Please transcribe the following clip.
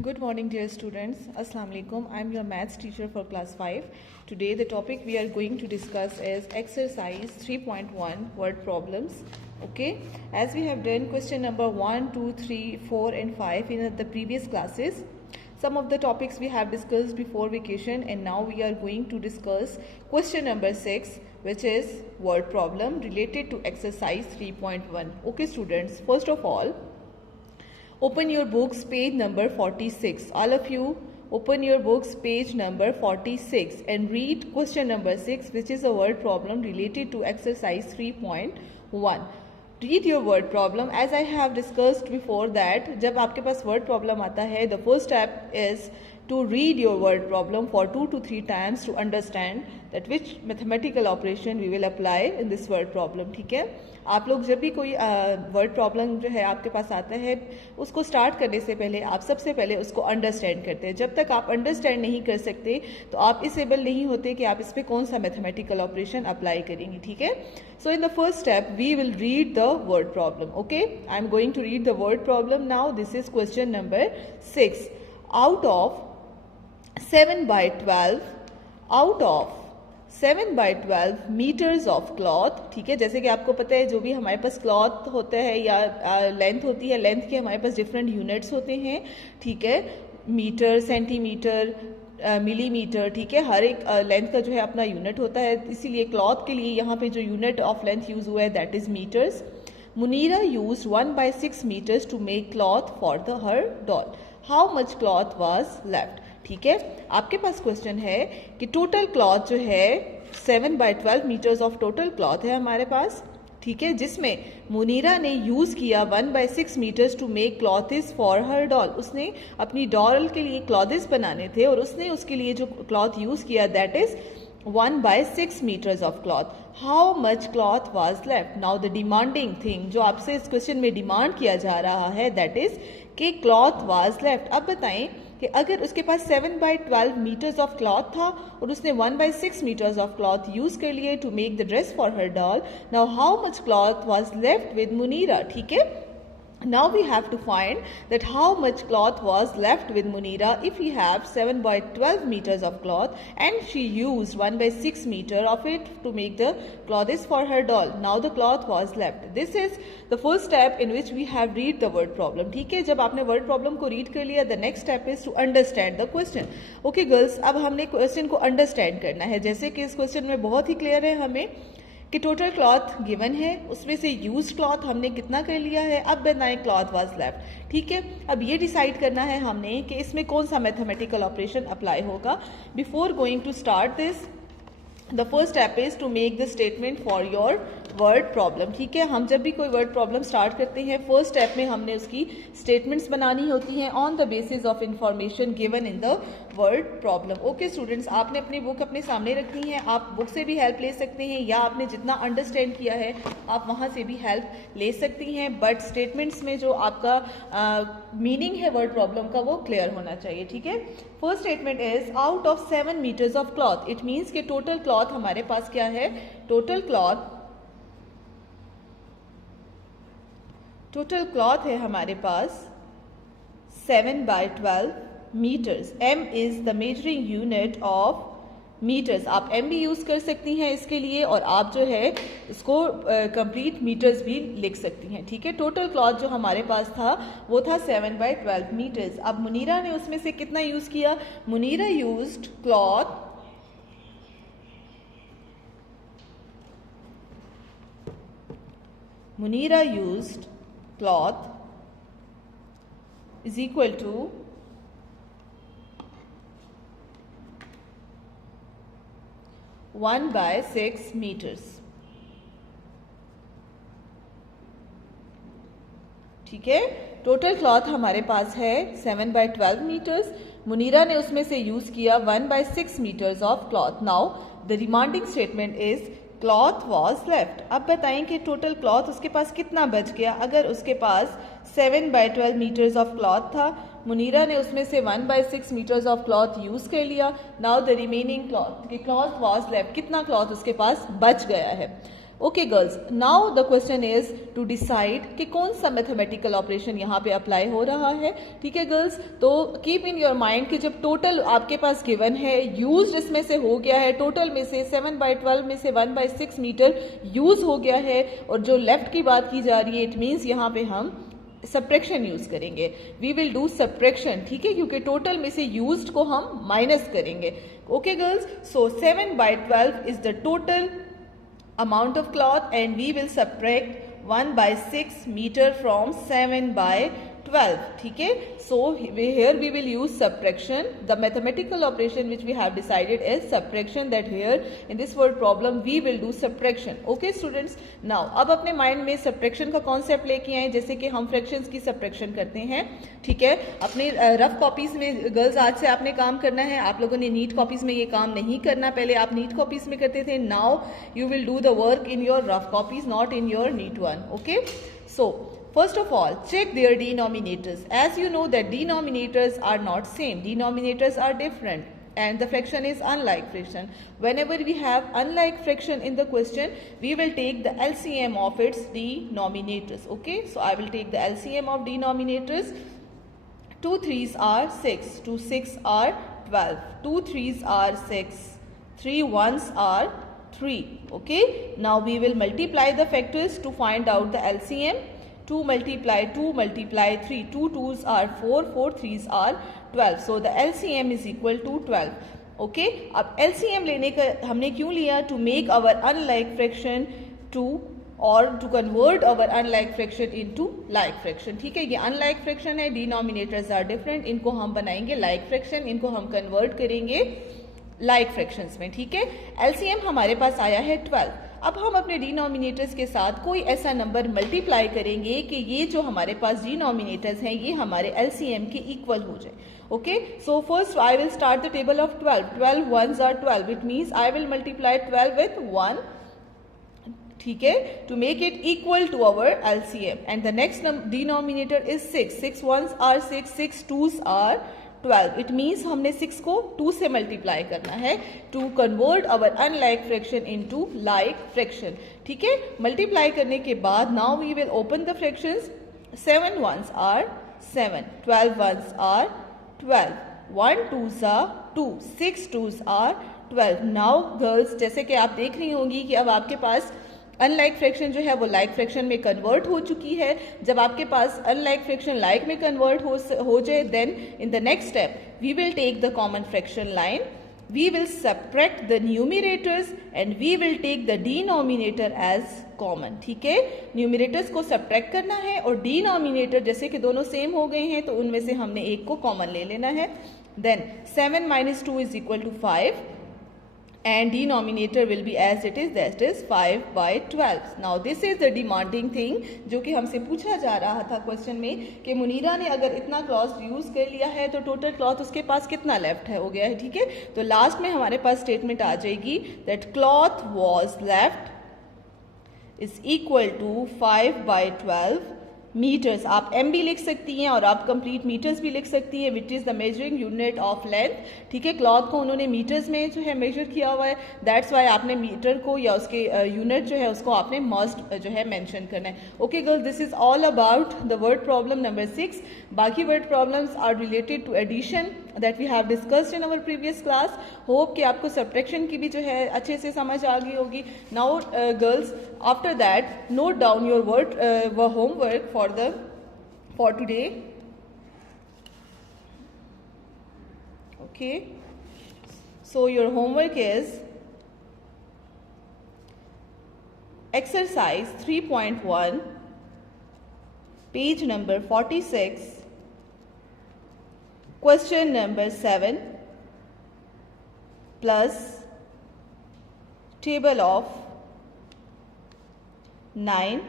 Good morning, dear students. Assalamu alaikum. I'm your maths teacher for class 5. Today the topic we are going to discuss is exercise 3.1 word problems. Okay, as we have done question number 1, 2, 3, 4 and 5 in the previous classes. Some of the topics we have discussed before vacation, and now we are going to discuss question number 6, which is word problem related to exercise 3.1. Okay students, first of all, open your books page number 46. All of you open your books page number 46 and read question number 6, which is a word problem related to exercise 3.1. Read your word problem. As I have discussed before that जब आपके पास word problem आता है, the first step is to read your word problem for 2 to 3 times to understand that which mathematical operation we will apply in this word problem. ठीक है, आप लोग जब भी कोई वर्ड प्रॉब्लम जो है आपके पास आता है, उसको स्टार्ट करने से पहले आप सबसे पहले उसको अंडरस्टैंड करते हैं. जब तक आप अंडरस्टैंड नहीं कर सकते तो आप इस एबल नहीं होते कि आप इस पर कौन सा मैथमेटिकल ऑपरेशन अप्लाई करेंगे. ठीक है, so in the first step we will read the word problem. Okay, I am going to read the word problem now. This is question number 6. Out of 7 by 12, out of 7 by 12 metres of cloth. ठीक है, जैसे कि आपको पता है जो भी हमारे पास क्लॉथ होता है या लेंथ होती है, लेंथ के हमारे पास डिफरेंट यूनिट्स होते हैं. ठीक है, मीटर, सेंटीमीटर, मिलीमीटर. ठीक है, हर एक लेंथ का जो है अपना यूनिट होता है, इसीलिए क्लॉथ के लिए यहाँ पे जो यूनिट ऑफ लेंथ यूज हुआ है that is metres. Munira use 1/6 metres to make cloth for her doll. How much cloth was left. ठीक है, आपके पास क्वेश्चन है कि टोटल क्लॉथ जो है 7 by 12 metres of total cloth है हमारे पास. ठीक है, जिसमें मुनीरा ने यूज किया 1/6 metres to make clothes for her doll. उसने अपनी डॉल के लिए क्लॉथेस बनाने थे और उसने उसके लिए जो क्लॉथ यूज किया that is 1/6 metres of cloth. How much cloth was left. Now the demanding thing जो आपसे इस क्वेश्चन में डिमांड किया जा रहा है दैट इज कि क्लॉथ वॉज लेफ्ट. अब बताएं कि अगर उसके पास 7 by 12 मीटर्स ऑफ क्लॉथ था और उसने 1/6 मीटर्स ऑफ क्लॉथ यूज कर लिए to make the dress for her doll. Now how much cloth was left with Munira. ठीक है, now we have to find that how much cloth was left with Munira if we have 7 by 12 meters of cloth and she used 1/6 meter of it to make the clothes for her doll. Now the cloth was left. This is the first step in which we have read the word problem. ठीक है, जब आपने word problem को read कर लिया, the next step is to understand the question. Okay girls, अब हमने question को understand करना है. जैसे कि इस question में बहुत ही clear है हमें कि टोटल क्लॉथ गिवन है, उसमें से यूज क्लॉथ हमने कितना कर लिया है. अब बताएं क्लॉथ वाज लेफ्ट. ठीक है, अब ये डिसाइड करना है हमने कि इसमें कौन सा मैथमेटिकल ऑपरेशन अप्लाई होगा. Before going to start this, the first step is to make the statement for your word problem. ठीक है, हम जब भी कोई वर्ड प्रॉब्लम स्टार्ट करते हैं फर्स्ट स्टेप में हमने उसकी स्टेटमेंट्स बनानी होती हैं on the basis of information given in the word problem. Okay students, आपने अपनी बुक अपने सामने रखनी है. आप बुक से भी हेल्प ले सकते हैं या आपने जितना अंडरस्टैंड किया है आप वहाँ से भी हेल्प ले सकती हैं, बट स्टेटमेंट्स में जो आपका मीनिंग है वर्ड प्रॉब्लम का वो क्लियर होना चाहिए. ठीक है, first statement is out of 7 metres of cloth. It means कि टोटल क्लॉथ हमारे पास क्या है. टोटल क्लॉथ है हमारे पास 7 by 12 metres. m is the measuring unit of metres. आप m भी यूज कर सकती हैं इसके लिए और आप जो है इसको कंप्लीट मीटर्स भी लिख सकती हैं. ठीक है, टोटल क्लॉथ जो हमारे पास था वो था 7 by 12 मीटर्स. अब मुनीरा ने उसमें से कितना यूज किया. Munira used cloth is equal to 1/6 meters. ठीक है, टोटल क्लॉथ हमारे पास है 7 by 12 मीटर्स. मुनीरा ने उसमें से यूज किया 1/6 metres of cloth. Now the demanding statement is cloth was left. अब बताएं कि टोटल क्लॉथ उसके पास कितना बच गया. अगर उसके पास 7 by 12 मीटर्स ऑफ क्लॉथ था, मुनीरा ने उसमें से 1/6 मीटर्स ऑफ क्लॉथ यूज कर लिया. Now the remaining cloth was left. कितना क्लॉथ उसके पास बच गया है. Okay girls, now the question is to decide कि कौन सा मैथमेटिकल ऑपरेशन यहाँ पे अप्लाई हो रहा है. ठीक है गर्ल्स, तो कीप इन योर माइंड कि जब टोटल आपके पास गिवन है, यूज इसमें से हो गया है, टोटल में से 7/12 में से 1/6 मीटर यूज हो गया है, और जो लेफ्ट की बात की जा रही है, इट मीन्स यहाँ पे हम सब्ट्रैक्शन यूज करेंगे. We will do subtraction. ठीक है, क्योंकि टोटल में से यूज्ड को हम माइनस करेंगे. Okay girls, so 7/12 is the total amount of cloth and we will subtract 1/6 meter from 7/12. ठीक है, so here we will use subtraction. The mathematical operation which we have decided is subtraction, that here in this word problem we will do subtraction. Okay students, now अब अपने mind में subtraction का concept लेके आए, जैसे कि हम fractions की subtraction करते हैं. ठीक है, अपने रफ कॉपीज में गर्ल्स आज से आपने काम करना है. आप लोगों ने नीट कॉपीज में ये काम नहीं करना. पहले आप नीट कॉपीज में करते थे. Now you will do the work in your rough copies, not in your neat one. Okay, so first of all, check their denominators. As you know that denominators are not same. Denominators are different. And the fraction is unlike fraction. Whenever we have unlike fraction in the question, we will take the LCM of its denominators. Okay, so I will take the LCM of denominators. 2 3s are 6, 2 6 are 12, 2 3s are 6, 3 1s are 3. Okay, now we will multiply the factors to find out the LCM. 2 multiply 2 multiply 3, 2 2s are 4, 4 3s are 12. So the LCM is equal to 12. Okay, अब LCM लेने का हमने क्यों लिया? To make our unlike fraction to or to convert our unlike fraction into like fraction. ठीक है, ये unlike fraction है, denominators are different, इनको हम बनाएंगे like fraction, इनको हम convert करेंगे like fractions में. ठीक है, LCM हमारे पास आया है 12. अब हम अपने डिनोमिनेटर्स के साथ कोई ऐसा नंबर मल्टीप्लाई करेंगे कि ये जो हमारे पास डिनोमिनेटर्स हैं ये हमारे एलसीएम के इक्वल हो जाए. Okay, so first I will start the table of 12. 12 1s are 12. It means I will multiply 12 with 1. ठीक है, to make it equal to our LCM. And the next denominator is 6. 6 1s are 6, 6 2s are 12. It means हमने 6 को 2 से multiply करना है to convert our unlike fraction into like fraction. ठीक है, multiply करने के बाद now we will open the fractions. 7 1s are 7, 12 1s are 12, 1 2s are 2, 6 2s are 12. Now girls, जैसे कि आप देख रही होंगी कि अब आपके पास अनलाइक फ्रैक्शन जो है वो लाइक फ्रैक्शन में कन्वर्ट हो चुकी है. जब आपके पास अनलाइक फ्रैक्शन लाइक में कन्वर्ट हो जाए, then in the next step we will take the common fraction line, we will subtract the numerators and we will take the denominator as common. ठीक है, न्यूमरेटर्स को सबट्रैक्ट करना है और denominator जैसे कि दोनों सेम हो गए हैं तो उनमें से हमने एक को कॉमन ले लेना है. Then 7 - 2 is equal to 5. And denominator will be as it is, that is 5/12. Now this is the demanding thing जो कि हमसे पूछा जा रहा था क्वेश्चन में कि मुनीरा ने अगर इतना क्लॉथ यूज कर लिया है तो टोटल क्लॉथ उसके पास कितना लेफ्ट है हो गया है. ठीक है, तो लास्ट में हमारे पास स्टेटमेंट आ जाएगी that cloth was left is equal to 5/12 metres. आप एम भी लिख सकती हैं और आप कंप्लीट मीटर्स भी लिख सकती हैं, which is the measuring unit of length. ठीक है, क्लॉथ को उन्होंने मीटर्स में जो है मेजर किया हुआ है, दैट्स वाई आपने मीटर को या उसके यूनिट जो है उसको आपने मस्ट जो है मेंशन करना है. Okay girls, this is all about the word problem number 6. बाकी word problems are related to addition that we have discussed in our previous class. Hope कि आपको सब्ट्रैक्शन की भी जो है अच्छे से समझ आ गई होगी. Now girls, after that note down your word homework for today. Okay, so your homework is exercise 3.1, page number 46, question number 7 plus table of 9